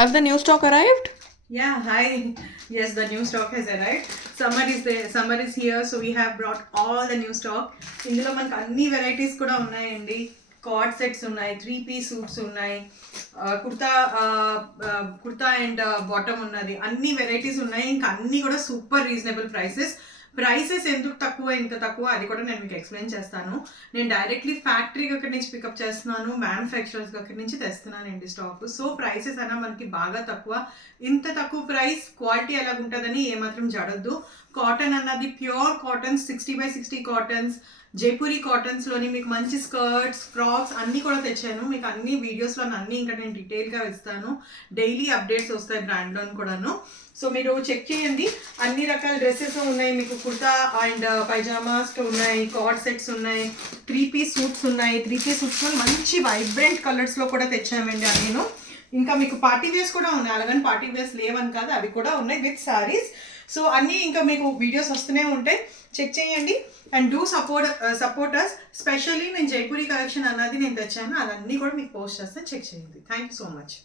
Have the new stock arrived? Yeah, hi. Yes, the new stock has arrived. Summer is there. Summer is here, so we have brought all the new stock. ఇందులో మనకు అన్ని varieties కూడా ఉన్నాయండి. Card sets ఉన్నాయి, 3-piece suits ఉన్నాయి, kurta kurta and bottom ఉన్నది, అన్ని varieties ఉన్నాయి. ఇంకా అన్ని కూడా సూపర్ రీజనబుల్ ప్రైసెస్ ఎందుకు తక్కువ ఇంత తక్కువ అది కూడా నేను మీకు ఎక్స్ప్లెయిన్ చేస్తాను. నేను డైరెక్ట్లీ ఫ్యాక్టరీ అక్కడి నుంచి పికప్ చేస్తున్నాను, మ్యానుఫ్యాక్చరర్స్ అక్కడి నుంచి తెస్తున్నానండి స్టాక్. సో ప్రైసెస్ అయినా మనకి బాగా తక్కువ. ఇంత తక్కువ ప్రైస్ క్వాలిటీ ఎలా ఉంటుందని ఏమాత్రం జడద్దు. కాటన్ అన్నది ప్యూర్ కాటన్స్, 60/60 కాటన్స్, జైపూరి కాటన్స్లోని మీకు మంచి స్కర్ట్స్, ఫ్రాక్స్ అన్నీ కూడా తెచ్చాను. మీకు అన్ని వీడియోస్లో అన్నీ ఇంకా నేను డీటెయిల్గా ఇస్తాను. డైలీ అప్డేట్స్ వస్తాయి బ్రాండ్లోని కూడాను. సో మీరు చెక్ చేయండి. అన్ని రకాల డ్రెస్సెస్ ఉన్నాయి మీకు. కుర్తా అండ్ పైజామాస్ ఉన్నాయి, కార్డ్ సెట్స్ ఉన్నాయి, 3-piece సూట్స్ ఉన్నాయి. 3-piece సూట్స్లో మంచి వైబ్రెంట్ కలర్స్లో కూడా తెచ్చామండి నేను. ఇంకా మీకు పార్టీ వేర్స్ కూడా ఉన్నాయి, అలాగని పార్టీ వేర్స్ లేవని కాదు, అవి కూడా ఉన్నాయి విత్ సారీస్. సో అన్నీ ఇంకా మీకు వీడియోస్ వస్తూనే ఉంటాయి, చెక్ చేయండి. And do supporters. స్పెషల్లీ నేను జైపూరి కలెక్షన్ అన్నది నేను తెచ్చాను, అదన్నీ కూడా మీకు పోస్ట్ చేస్తాను, చెక్ చేయండి. Thank you so much.